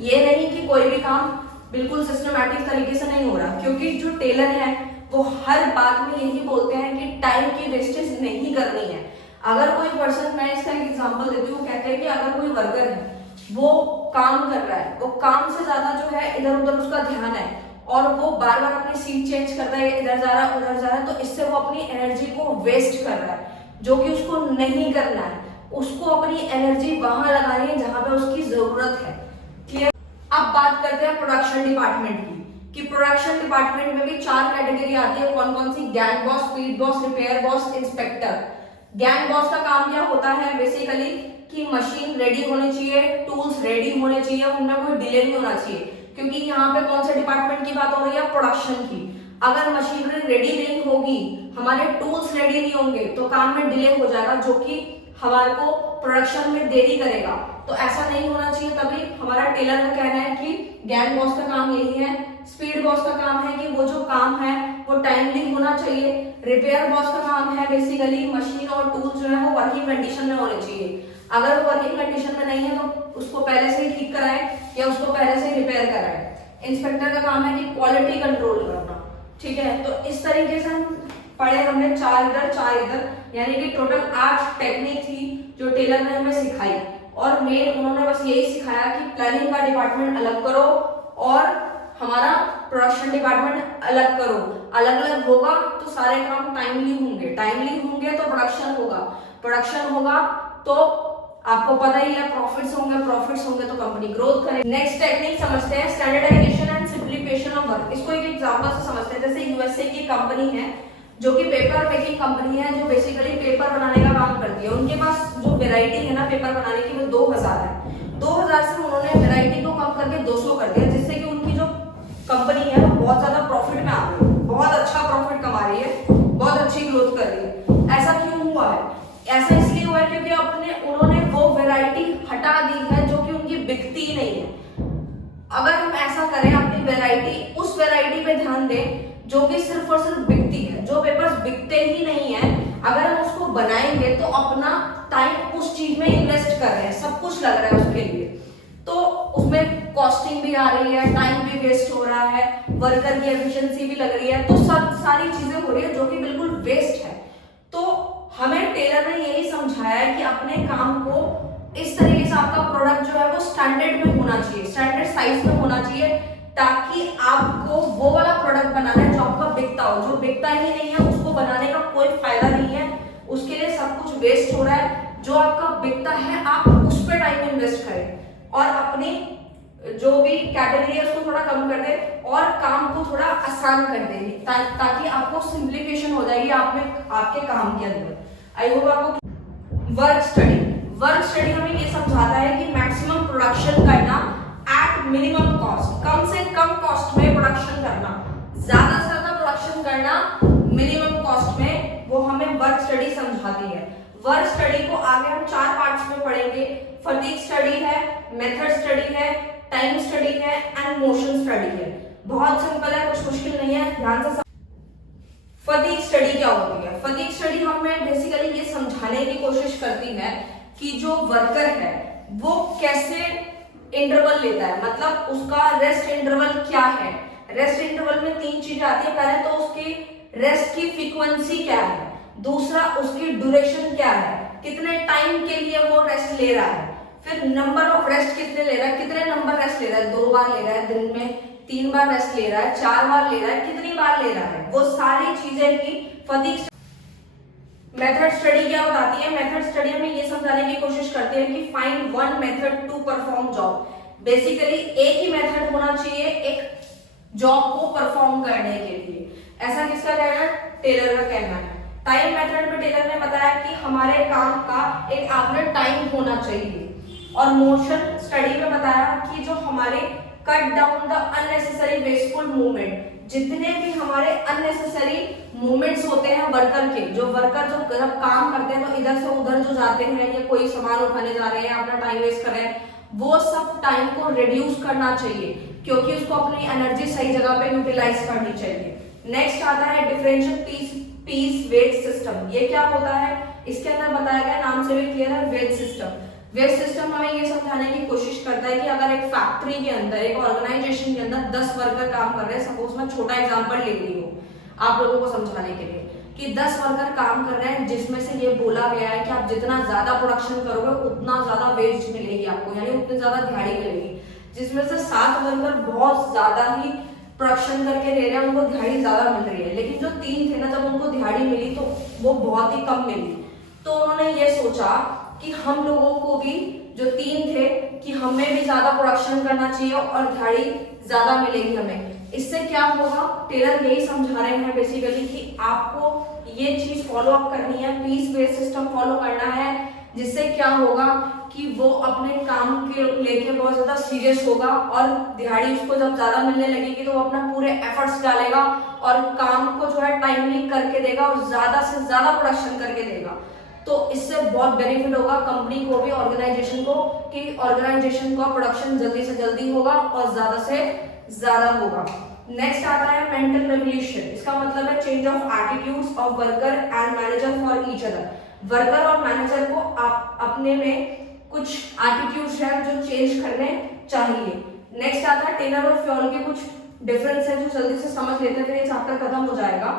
ये नहीं कि कोई भी काम बिल्कुल सिस्टमैटिक तरीके से नहीं हो रहा, क्योंकि जो टेलर है वो हर बात में यही बोलते हैं कि टाइम की वेस्टेज नहीं करनी है। अगर कोई पर्सन, मैं इसका एक एग्जांपल देती हूँ, कहते हैं कि अगर कोई वर्कर है वो काम कर रहा है, वो काम से ज्यादा जो है इधर उधर उसका ध्यान है और वो बार बार अपनी सीट चेंज करता है, इधर जा रहा है उधर जा रहा है, तो इससे वो अपनी एनर्जी को वेस्ट कर रहा है, जो कि उसको नहीं करना है। उसको अपनी एनर्जी वहां लगानी है जहां पे उसकी जरूरत है। क्लियर। अब बात करते हैं प्रोडक्शन डिपार्टमेंट की, कि प्रोडक्शन डिपार्टमेंट में भी 4 कैटेगरी आती है। कौन कौन सी, gang boss, speed boss, repair boss, inspector. Gang boss का काम क्या होता है बेसिकली कि मशीन रेडी होनी चाहिए, टूल्स रेडी होने चाहिए, उनमें कोई डिले नहीं होना चाहिए, क्योंकि यहाँ पे कौन से डिपार्टमेंट की बात हो रही है, प्रोडक्शन की। अगर मशीनरी रेडी नहीं होगी, हमारे टूल्स रेडी नहीं होंगे, तो काम में डिले हो जाएगा, जो कि हमारे को प्रोडक्शन में देरी करेगा। तो ऐसा नहीं होना चाहिए, तभी हमारा टेलर का कहना है कि गैंग बॉस का काम यही है। स्पीड बॉस का काम है कि वो जो काम है वो टाइमली होना चाहिए। रिपेयर बॉस का काम है बेसिकली मशीन और टूल्स जो है वो वर्किंग कंडीशन में होने चाहिए। अगर वो वर्किंग कंडीशन में नहीं है तो उसको पहले से ही ठीक कराएं या उसको पहले से ही रिपेयर कराएं। इंस्पेक्टर का काम है कि क्वालिटी कंट्रोल करना, ठीक है। तो इस तरीके से हम पढ़े हमने 4 इधर 4 इधर, यानी कि टोटल 8 टेक्निक थी जो टेलर ने हमें सिखाई। और मेन उन्होंने बस यही सिखाया कि प्लानिंग का डिपार्टमेंट अलग करो और हमारा प्रोडक्शन डिपार्टमेंट अलग करो। अलग अलग होगा तो सारे काम टाइमली होंगे तो प्रोडक्शन होगा तो आपको पता ही है प्रॉफिट्स होंगे तो कंपनी ग्रोथ करेगी। नेक्स्ट टेक्निक समझते हैं, standardization and simplification of work. इसको एक एग्जांपल से समझते हैं। जैसे यूएसए की कंपनी है जो कि पेपर मेकिंग कंपनी है, जो बेसिकली पेपर बनाने का काम करती है। उनके पास जो वैरायटी है ना पेपर बनाने की वो 2000 है। 2000 से उन्होंने वैरायटी को कम करके 200 कर दिया, जिससे कि उनकी जो कंपनी है वो बहुत ज्यादा प्रॉफिट में आ गई, बहुत अच्छा प्रॉफिट कमा रही है, बहुत अच्छी ग्रोथ कर रही है। ऐसा क्यों हुआ है? ऐसा इसलिए हुआ है क्योंकि उन्होंने वो वैरायटी हटा दी है जो कि उनकी बिकती नहीं है। अगर हम ऐसा करें, अपनी वैरायटी उस वैरायटी पे ध्यान दें जो कि सिर्फ और सिर्फ बिकती है, जो पेपर्स बिकते ही नहीं है, अगर हम उसको बनाएंगे तो अपना टाइम उस चीज में इन्वेस्ट कर रहे हैं, सब कुछ लग रहा है उसके लिए, तो उसमें कॉस्टिंग भी आ रही है, टाइम भी वेस्ट हो रहा है, वर्कर की एफिशिएंसी भी लग रही है, तो सब सारी चीजें हो रही है जो कि बिल्कुल वेस्ट है। तो हमें टेलर ने यही समझाया है कि अपने काम को इस तरीके से आपका प्रोडक्ट जो है वो स्टैंडर्ड में होना चाहिए, स्टैंडर्ड साइज में होना चाहिए, ताकि आपको वो वाला प्रोडक्ट बनाना है जो आपका बिकता हो। जो बिकता ही नहीं है उसको बनाने का कोई फायदा नहीं है, उसके लिए सब कुछ वेस्ट हो रहा है। जो आपका बिकता है आप उस पर टाइम इन्वेस्ट करें और अपनी जो भी कैटेगरी है उसको थोड़ा कम कर दे और काम को थोड़ा आसान कर देंगे, ताकि आपको सिंप्लीफिकेशन हो जाएगी आपके काम के अंदर। आई होप आपको वर्क स्टडी हमें ये समझाता है कि मैक्सिमम प्रोडक्शन करना एट मिनिमम कॉस्ट, कम से कम कॉस्ट में प्रोडक्शन करना, ज्यादा से ज्यादा प्रोडक्शन करना मिनिमम कॉस्ट में, वो हमें वर्क स्टडी समझाती है। वर्क स्टडी को आगे हम 4 पार्ट्स में पढ़ेंगे। फटीग स्टडी है, मेथड स्टडी है, टाइम स्टडी है एंड मोशन स्टडी है। बहुत सिंपल है, कुछ मुश्किल नहीं है, ध्यान से। फटीग स्टडी क्या होती है? फटीग स्टडी हमें बेसिकली ये समझाने की कोशिश करती है कि जो वर्कर है वो कैसे इंटरवल लेता है, मतलब उसका रेस्ट इंटरवल क्या है। रेस्ट इंटरवल में 3 चीजें आती है। पहले तो उसकी रेस्ट की फ्रीक्वेंसी क्या है, दूसरा उसकी ड्यूरेशन क्या है, कितने टाइम के लिए वो रेस्ट ले रहा है, फिर नंबर ऑफ रेस्ट कितने ले रहा है, कितने नंबर रेस्ट ले रहा है, 2 बार ले रहा है दिन में, 3 बार रेस्ट ले रहा है, 4 बार ले रहा है, कितनी बार ले रहा है, वो सारी चीजें की फटीग। मेथड स्टडी क्या बताती है? मेथड स्टडी में ये समझाने की कोशिश करते हैं कि find one method to perform job. Basically एक ही मेथड होना चाहिए एक जॉब को परफॉर्म करने के लिए। ऐसा किसका कहना है? टेलर का कहना है। टाइम मेथड में टेलर ने बताया कि हमारे काम का एक एवरेज टाइम होना चाहिए। और मोशन स्टडी में बताया कि जो हमारे cut down the unnecessary wasteful movement, जितने भी हमारे अननेसेसरी मूवमेंट्स होते हैं वर्कर के, जो वर्कर जो काम करते हैं तो इधर से उधर जो जाते हैं या कोई सामान उठाने जा रहे हैं, अपना टाइम वेस्ट कर रहे हैं, वो सब टाइम को रिड्यूस करना चाहिए, क्योंकि उसको अपनी एनर्जी सही जगह पे यूटिलाइज करनी चाहिए। नेक्स्ट आता है डिफरेंशियल पीस वेट सिस्टम। ये क्या होता है? इसके अंदर बताया गया, नाम से भी क्लियर है, वेट सिस्टम। वेट सिस्टम हमें ये समझाने की कोशिश करता है कि अगर एक फैक्ट्री के अंदर, एक ऑर्गेनाइजेशन के अंदर 10 वर्कर काम कर रहे हैं, सपोज मैं छोटा एग्जांपल ले रही हूँ आप लोगों को समझाने के लिए, कि 10 वर्कर काम कर रहे हैं, जिसमें से ये बोला गया है कि आप जितना ज्यादा प्रोडक्शन करोगे उतना ज्यादा वेज मिलेगी आपको, यानी उतनी ज्यादा दिहाड़ी मिलेगी। जिसमें से 7 वर्कर बहुत ज्यादा ही प्रोडक्शन करके दे रहे हैं, उनको दिहाड़ी ज्यादा मिल रही है, लेकिन जो 3 थे ना, जब उनको दिहाड़ी मिली तो वो बहुत ही कम मिली। तो उन्होंने ये सोचा कि हम लोगों को भी, जो 3 थे, कि हमें भी ज्यादा प्रोडक्शन करना चाहिए और दिहाड़ी ज्यादा मिलेगी हमें। इससे क्या होगा? टेलर यही समझा रहे हैं बेसिकली कि आपको ये चीज फॉलो अप करनी है, पीस बेस्ड सिस्टम फॉलो करना है, जिससे क्या होगा कि वो अपने काम के लेके बहुत ज्यादा सीरियस होगा और दिहाड़ी उसको जब ज्यादा मिलने लगेगी तो वो अपना पूरे एफर्ट्स डालेगा और काम को जो है टाइमली करके देगा और ज्यादा से ज्यादा प्रोडक्शन करके देगा। तो इससे बहुत बेनिफिट होगा कंपनी को भी, ऑर्गेनाइजेशन को, कि ऑर्गेनाइजेशन का प्रोडक्शन जल्दी से जल्दी होगा और ज्यादा से ज्यादा होगा। नेक्स्ट आता है मेंटल रेवोल्यूशन। इसका मतलब है change of attitudes of worker and manager for each other. Worker और मैनेजर को आप अपने में कुछ एटीट्यूड्स है जो चेंज करने चाहिए। नेक्स्ट आता है टेलर और फ्योल के कुछ डिफरेंस है जो जल्दी से समझ लेते हैं, फिर ये चैप्टर खत्म हो जाएगा।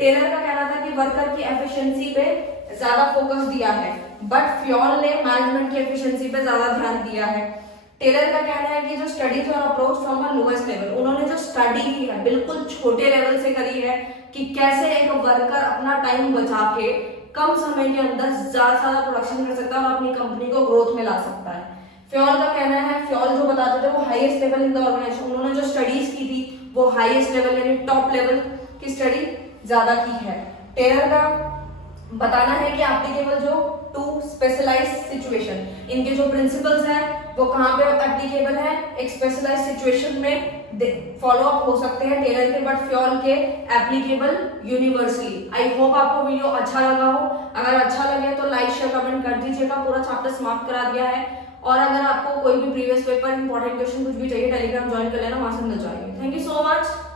टेलर का कहना था कि वर्कर की एफिशिएंसी पे ज्यादा फोकस दिया है, बट फ्योल ने मैनेजमेंट की एफिशिएंसी पे ज्यादा ध्यान दिया है। टेलर का कहना है कि जो स्टडीज और approach from a lowest level, उन्होंने जो स्टडी की है बिल्कुल छोटे लेवल से करी है कि कैसे एक वर्कर अपना टाइम बचा के कम समय के अंदर ज्यादा प्रोडक्शन कर सकता है और अपनी कंपनी को ग्रोथ में ला सकता है। फ्योल का कहना है, फ्योल जो बताते थे वो highest level in the organization, उन्होंने जो स्टडीज की थी वो हाईएस्ट लेवल यानी टॉप लेवल की स्टडी ज्यादा की है। टेलर का बताना है कि एप्लीकेबल जो टू स्पेशलाइज्ड सिचुएशन, इनके जो प्रिंसिपल्स हैं वो कहाँ पे एप्लीकेबल है, एक स्पेशलाइज्ड सिचुएशन में फॉलो अप हो सकते हैं टेलर के, बट फ्योल के एप्लीकेबल यूनिवर्सली। आई होप आपको वीडियो अच्छा लगा हो। अगर अच्छा लगे तो लाइक शेयर कमेंट कर दीजिएगा। पूरा चैप्टर समाप्त करा दिया है, और अगर आपको कोई भी प्रीवियस पेपर इंपॉर्टेंट क्वेश्चन कुछ भी चाहिए टेलीग्राम ज्वाइन कर लेना, वहां से मिल जाएंगे। Thank you so much.